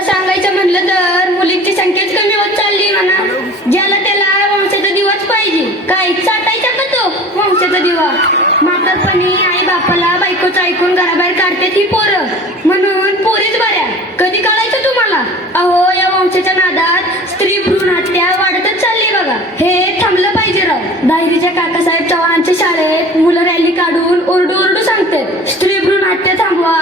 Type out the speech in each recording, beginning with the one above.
खरं सांगायचं म्हणलं तर मुलींची संख्याच कमी होत चालली म्हणा. ज्याला त्याला वंशाचा दिवाच पाहिजे काय साठायचा का तो वंशाचा दिवा म्हातारपणी आई बापाला बायकोचं ऐकून घराबाहेर काढतात ही पोरं. म्हणून पोरीच बऱ्या. कधी काढायचं तुम्हाला? अहो या वंशाच्या नादात स्त्री भ्रूण हत्या वाढतच चालली बघा. हे थांबलं पाहिजे राव दाहिरीच्या काकासाहेब चव्हाणांच्या शाळेत मुलं रॅली काढून ओरडू ओरडू सांगते स्त्री भ्रूण हत्या थांबवा.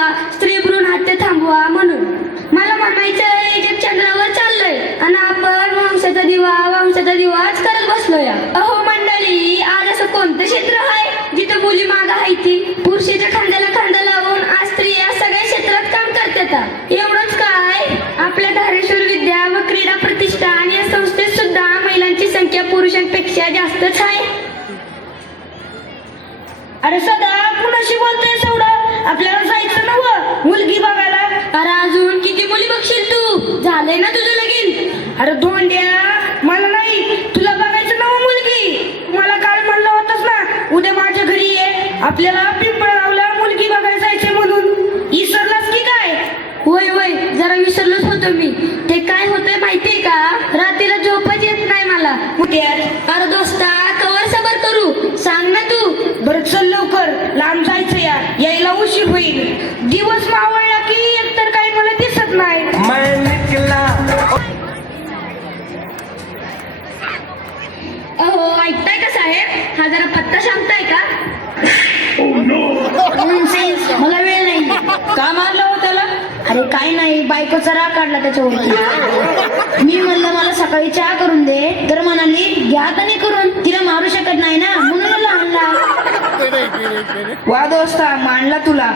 माग पुरुषाच्या खांद्याला खांदा लावून आज स्त्रिया सगळ्या क्षेत्रात काम करतात. एवढंच काय? आपल्या धारेश्वर विद्या व क्रीडा प्रतिष्ठान या संस्थेत सुद्धा महिलांची संख्या पुरुषांपेक्षा जास्तच आहे. अरे सदा कुणाशी बोलतोय एवढं आपल्याला जायचं नव मुलगी बघायला. अरे अजून किती मुली बघशील तू? झालंय ना तुझं लगीन? अरे धोंड्या मला नाही तुला बघायचं नव मुलगी मला काल म्हणलं होतंस ना उद्या माझ्या घरी ये आपल्याला पिंपळगावला मुलगी बघायला जायचंय म्हणून. इसरलास की काय? होय होय जरा विसरलोच होतो मी. ते काय होतंय माहितीये का? रात्रीला झोपच येत नाही मला. कुठे अरे दोस्ता कवर सबर करू. सांग ना तू. बरं चल लवकर. लांब जायचं या. यायला उशीर होईल. दिवस मावळला की एकतर काही मला दिसत नाही. मैं निकला. अहो ऐकताय का साहेब? हा जरा पत्ता सांगताय का. मला वेळ नाही. का मारलं हो त्याला? अरे काय नाही बायकोचा राग काढला त्याच्यावरती. मी म्हणलं मला सकाळी चहा करून दे. तर म्हणाली घ्या तर नाही करून. तिला मारू शकत नाही ना. म्हणून मला आणला. वा दोस्ता मांडला तुला.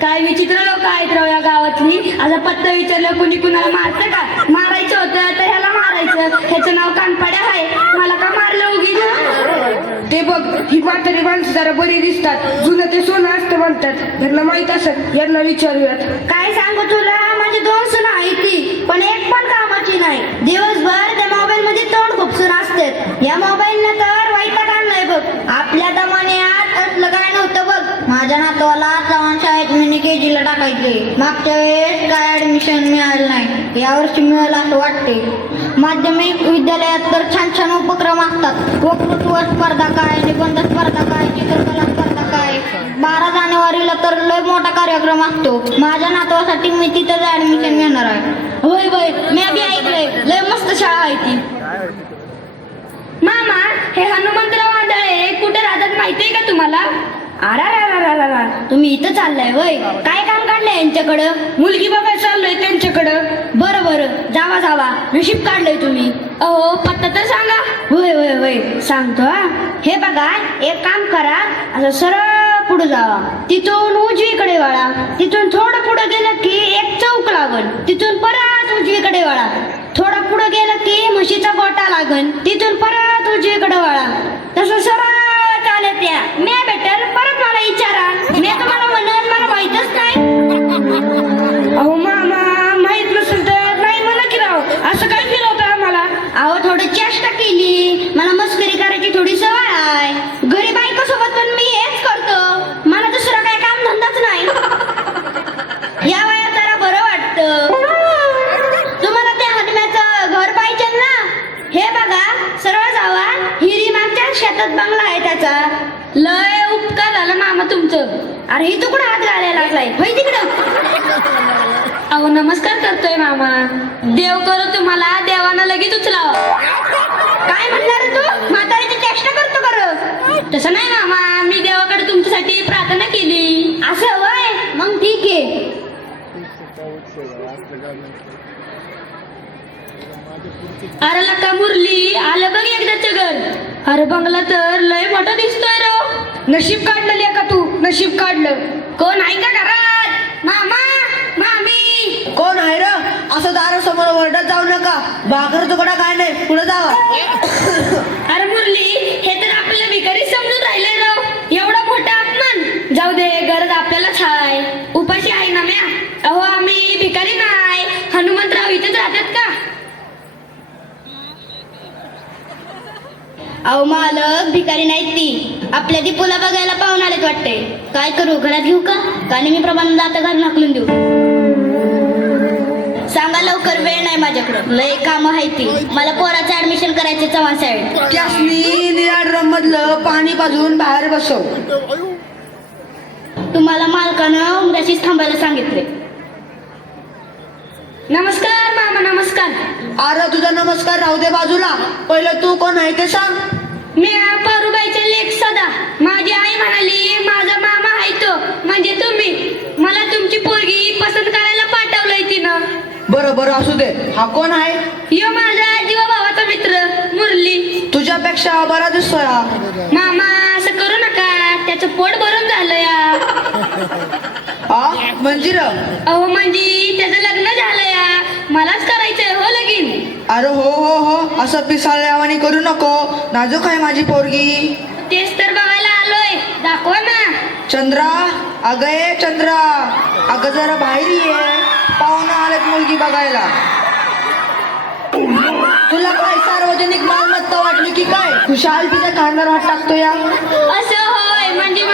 काय विचित्र लोक आहेत राव या गावातली. आता पत्ता विचारलं कुणी कुणाला मारतं का? मारायचं होतं तर ह्याला मारायचं. ह्याचं नाव कानपाड्या आहे. मला का मारलं उगीच ते बघ ही म्हातारी माणसं जरा बरी दिसतात. जुनं ते सोनं असतं म्हणतात. यांना माहीत असत यांना विचारूयात. काय सांगू तुला? माझी दोन सुना आहे ती पण एक पण कामाची नाही. दिवसभर त्या मोबाईल मध्ये तोंड खुपसून असतात. या मोबाईल न तर वाईटात आणलाय बघ. आपल्या दमान्यात असलं काय नव्हतं बघ. माझ्या नातवाला के जीला टाकायचे. मागच्या वेळेस काय ऍडमिशन मिळालं नाही. यावर्षी मिळालं असं वाटते माध्यमिक विद्यालयात तर छान छान उपक्रम असतात. वक्तृत्व स्पर्धा काय निबंध स्पर्धा काय चित्रकला स्पर्धा काय. बारा जानेवारीला तर लय मोठा कार्यक्रम असतो. माझ्या नातवासाठी मी तिथंच ऍडमिशन घेणार आहे. होय होय. मी बी ऐकलंय. लय मस्त शाळा आहे ती. मामा हे हनुमंतराव आंधळे कुठे राहतात माहितीये का तुम्हाला? अरा तुम्ही इथं चाललाय वय. काय काम काढलंय यांच्याकडं? मुलगी बघायला चाललोय त्यांच्याकडं. बरं बरं. जावा जावा. नशीब काढलंय तुम्ही. अहो पत्ता तर सांगा. होय होय होय. सांगतो हा. हे बघा एक काम करा. असं सरळ पुढे जावा. तिथून उजवीकडे वळा. तिथून थोडं पुढे गेलं की एक चौक लागल तिथून परत उजवीकडे वळा. थोडं पुढे गेलं की म्हशीचा गोटा लागल तिथून परत उजवीकडे वळा. तसं सरळ चालत या. मी मला विचारा. अरे ही कुठं हात घालायला लागलाय? होय तिकडं. अहो नमस्कार करतोय मामा. देव करो तुम्हाला देवानं लगेच उचलाव. काय म्हणणार तू? म्हातारीची चेष्टा करतो कर तसं नाही मामा मी देवाकडे तुमच्यासाठी प्रार्थना केली. असं वय मग ठीक आहे. अरे लका मुरली आलं बघ एकदा घर. अरे बंगला तर लय मोठा दिसतोय राव नशीब काढलं नशीब काढलं. कोण आहे का घरात? मामा मामी. कोण आहे र? असं दारासमोर ओरडत जाऊ नका. भाकर तुकडा काय नाही पुढे जावा अरे मुरली हे तर आपल्याला भिकारी समजून राहिले राव एवढा मोठा अपमान. जाऊ दे गरज आपल्यालाच हाय उपाशी आहे ना म्या? अहो आम्ही भिकारी नाही. हनुमंतराव इथेच राहतात का? अहो मालक भिकारी नाहीत ती. आपल्या दीपूला बघायला पाहून आलेत वाटते काय करू घरात घेऊ का? का मी प्रमाण जाता घर नाकलून देऊ? इकडं लय काम आहे ती. मला पोराचं ऍडमिशन करायचे चव्हाण शाळेत त्यासनी निळ्या ड्रम मधलं पाणी पाजून बाहेर बसव. तुम्हाला मालकानं उद्याशीच थांबायला सांगितले नमस्कार मामा नमस्कार. अरे तुझा नमस्कार राहू दे बाजूला. पहिलं तू कोण आहे ते सांग. मी पारुबाईचे लेख सदा माझी आई म्हणाली माझा मामा आहे तो. म्हणजे तुम्ही. मला तुमची पोरगी पसंत करायला पाठवलंय तिनं. बरं बरं असू दे. हा कोण आहे? यो माझा जीवा भावाचा मित्र मुरली. तुझ्यापेक्षा बरा दिसतोय हा. मामा असं करू नका. त्याचं पोट भरून झालं या. मंजिर? अहो म्हणजे त्याचं लग्न झालं या. मलाच लगीन अरे हो हो हो असं पिसाळल्यावानी करू नको. नाजूक आहे माझी पोरगी. तेच तर बघायला आलोय. दाखवा ना. चंद्रा अगं ये चंद्रा. अगं जरा बाहेर ये. पाहुणा आलेत मुलगी बघायला. तुला काय सार्वजनिक मालमत्ता वाटली की काय? खुशाल तिच्या खांद्यावर हात टाकतो या. असं होय म्हणजे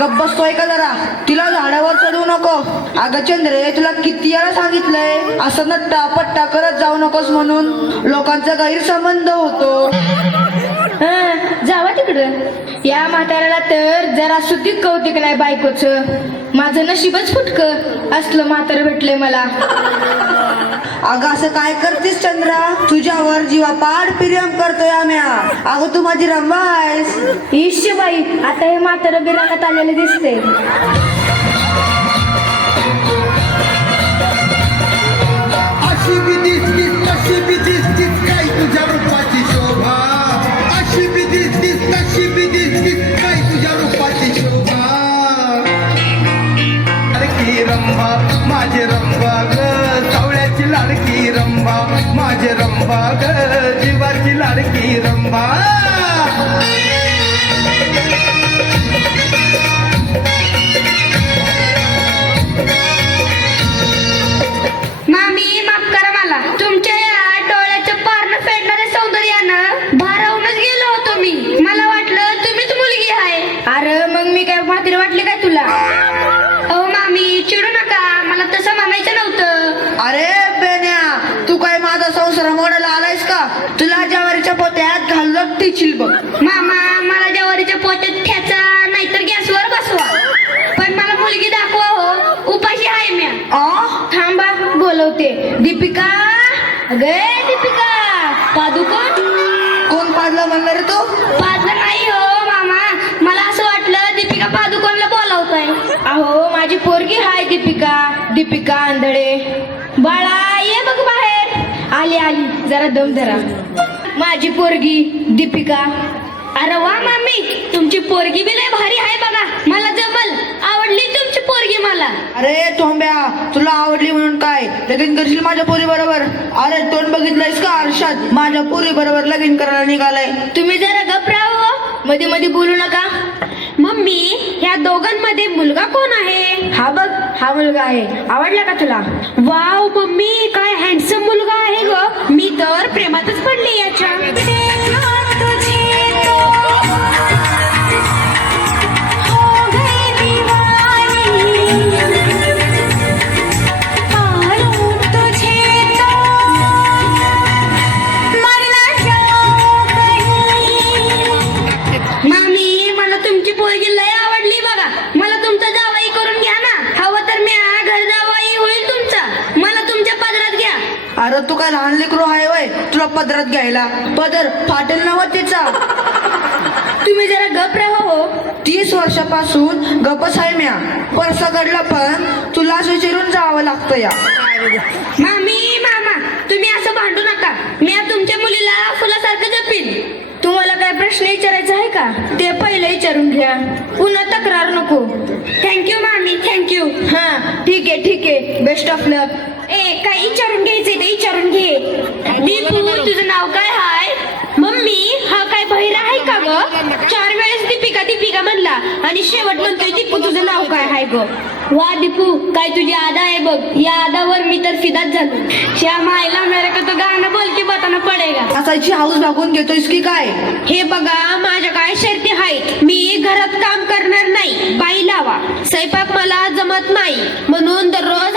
गप्प बसतोय का जरा? तिला झाडावर चढवू नको. अगं चंद्रे तुला किती वेळा सांगितलंय? असं नट्टा पट्टा करत जाऊ नकोस म्हणून. लोकांचा गैरसंबंध होतो. जावा तिकडं. या म्हाताऱ्याला तर जरा सुद्धा कौतिक नाही बायकोच. माझं नशीबच फुटक. असलं म्हातारं भेटलंय मला. अगं असं काय करतेस चंद्रा? तुझ्यावर जीवा पाड प्रियम करतोय आम्या अगं तू माझी रंबा आहेस. ईश्य बाई आता हे म्हातारं बिरानात आलेलं दिसते. अशी बी कशी बी दिसतीस. Bye. अगे दीपिका पादुकोण कोण पाडलं म्हणलं रे तू? पाजलं नाही हो मामा. मला असं वाटलं दीपिका पादुकोणला बोलावताय. अहो माझी पोरगी हाय दीपिका. दीपिका आंधळे. बाळा ये बघ बाहेर. आली आली. जरा दम धरा. माझी पोरगी दीपिका. अरे वा मामी. तुमची पोरगी बी लय भारी आहे बघा. मला जमल. आवडली तुमची पोरगी मला? अरे थोंब्या तुला आवडली म्हणून काय? लगीन करशील माझ्या पोरी बरोबर अरे तोंड बघितलंयस का आरशात? माझ्या पोरी बरोबर लगीन करायला निघालाय. तुम्ही जरा गपराव हो. मध्ये मध्ये बोलू नका. मम्मी ह्या दोघांमध्ये मुलगा कोण आहे? हा बघ हा मुलगा आहे. आवडला का तुला? वाव मम्मी काय हँडसम मुलगा आहे ग. मी तर प्रेमातच पडले याच्या. वर्षापासून गपस आहे म्या. परसाकडला पण तुलाच विचारून जावं लागतं या. मामी मामा तुम्ही असं भांडू नका. मी तुमच्या मुलीला फुलासारखं जपीन तुम्हाला काय प्रश्न विचारायचा आहे का? ते पहिले विचारून घ्या. पुन्हा तक्रार नको. थँक्यू मामी थँक्यू हा ठीक आहे ठीक आहे. बेस्ट ऑफ लक ए काय विचारून घ्यायचंय ते विचारून घे दीपू तुझं नाव काय हाय मम्मी हा काय बहिरा आहे का ग चार वेळेस दीपिका म्हणला आणि शेवट म्हणतोय दीपू तुझं नाव काय हाय ग? वा दीपू काय तुझी आदा आहे बघ या आदावर मी तर फिदाच झालो. श्या मायला मेरे का तो गाणं बोल के बताना पडेगा असायची हाऊस भागून घेतोयस की काय? हे बघा माझ्या काय शर्ती आहेत मी घरात काम करणार नाही बाई लावा. स्वयंपाक जमत नाही. म्हणून दररोज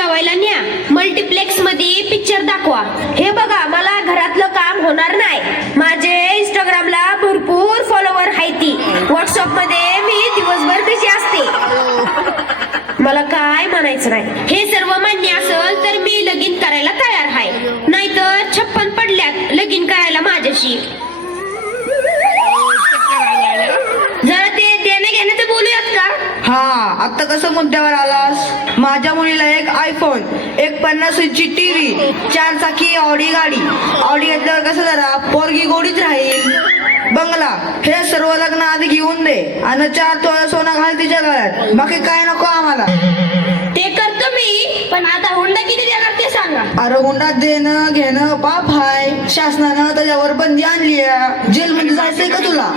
जेवायला न्या. मल्टिप्लेक्समध्ये पिक्चर दाखवा. हे बघा मला घरातलं काम होणार नाही. माझे इंस्टाग्रामला भरपूर फॉलोवर आहे ती. व्हॉट्सअपमध्ये मी दिवसभर बिझी असते. मला काय म्हणायचं नाही. हे सर्व मान्य असेल तर मी लगीन करायला तयार आहे. नाहीतर छप्पन पडल्यात लगीन करायला माझ्याशी. जरा आता कसं मुद्द्यावर आलास? माझ्या मुलीला एक आयफोन एक पन्नास इंची टीव्ही चार चाकी ऑडी गाडी. ऑडी घेतल्यावर कसं जरा पोरगी गोडीच राहील? बंगला हे सर्व लग्न आधी घेऊन दे आणि चार तोळा सोनं घाल तिच्या गळ्यात. बाकी काय नको आम्हाला. ते करतो मी पण आता हुंडा किती देणार ते सांगा. अरे हुंडा देणं घेणं पाप हाय. शासनानं त्याच्यावर बंदी आणली जेलमध्ये जायचंय का तुला?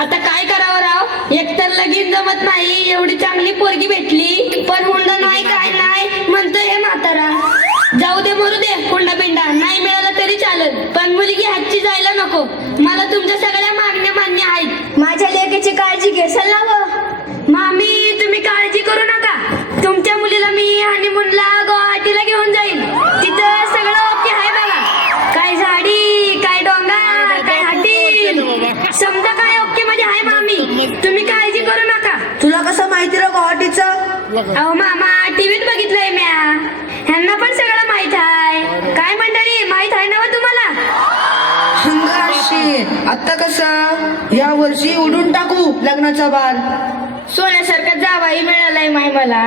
आता काय करावं राव? एकतर लगीन जमत नाही एवढी चांगली पोरगी भेटली पण हुंडा नाही काय नाही म्हणतोय हे म्हातारा. जाऊ दे मरू दे हुंडा बिंडा नाही मिळाला तरी चालेल पण मुलगी हातची जायला नको. मला तुमच्या सगळ्या मागण्या मान्य आहेत. माझ्या लेकीची काळजी घेसाल ना व मामी तुम्ही काळजी करू नका. तुमच्या मुलीला मी हनीमूनला गुवाहाटीला घेऊन अहो मामा टीव्हीत बघितलंय म्या. ह्यांना पण सगळं माहीत आहे. काय मंडळी माहीत आहे ना हो तुम्हाला? हंगाशी आता कसं? या वर्षी उडून टाकू लग्नाचा बार सोन्यासारखा जावाई मिळालाय माय मला.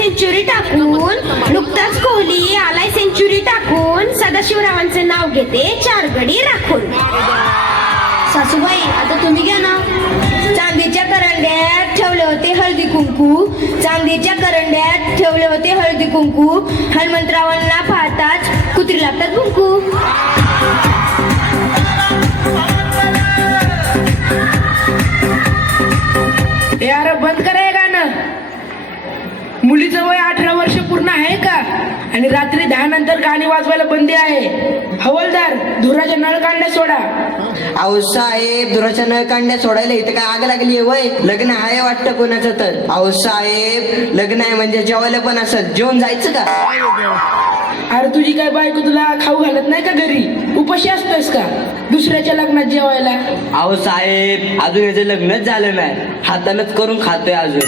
सेंचुरी टाकून नुकताच कोहली आलाय सेंचुरी टाकून. सदाशिवरावांचं नाव घेते चार गडी राखून. सासूबाई आता तुम्ही घ्या ना. चांदीच्या करंड्यात ठेवले होते हळदी कुंकू. चांदीच्या करंड्यात ठेवले होते हळदी कुंकू. हनुमंतरावांना पाहताच कुत्री लागतात कुंकू. आणि रात्री दहा नंतर गाणी वाजवायला बंदी आहे. हवलदार धुराच्या नळ काढण्या सोडा. अहो साहेब दुराच्या नळ काढण्या सोडायला इथं काय आग लागली आहे वय? लग्न आहे वाटतं कोणाचं तर. अहो साहेब लग्न आहे म्हणजे जेवायला पण असत. जेवण जायचं का? अरे तुझी काय बायको तुला खाऊ घालत नाही का घरी? उपाशी असतोस का? दुसऱ्याच्या लग्नात जेवायला. अहो साहेब अजून याचं लग्नच झालं नाही. हातानच करून खातोय अजून.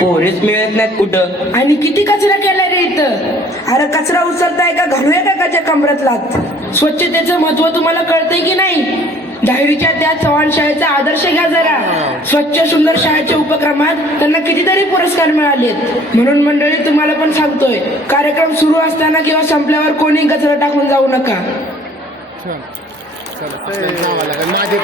पोरीच मिळत नाहीत कुठं? आणि किती कचरा केलाय रे इथं? अरे कचरा उचलताय का? घालूया का काच्या कमरातलात? स्वच्छतेचं महत्त्व तुम्हाला कळतंय की नाही? दहावीच्या त्या चव्हाण शाळेचा आदर्श घ्या जरा. स्वच्छ सुंदर शाळेच्या उपक्रमात त्यांना कितीतरी पुरस्कार मिळालेत. म्हणून मंडळी तुम्हाला पण सांगतोय कार्यक्रम सुरू असताना किंवा संपल्यावर कोणी कचरा टाकून जाऊ नका. माझे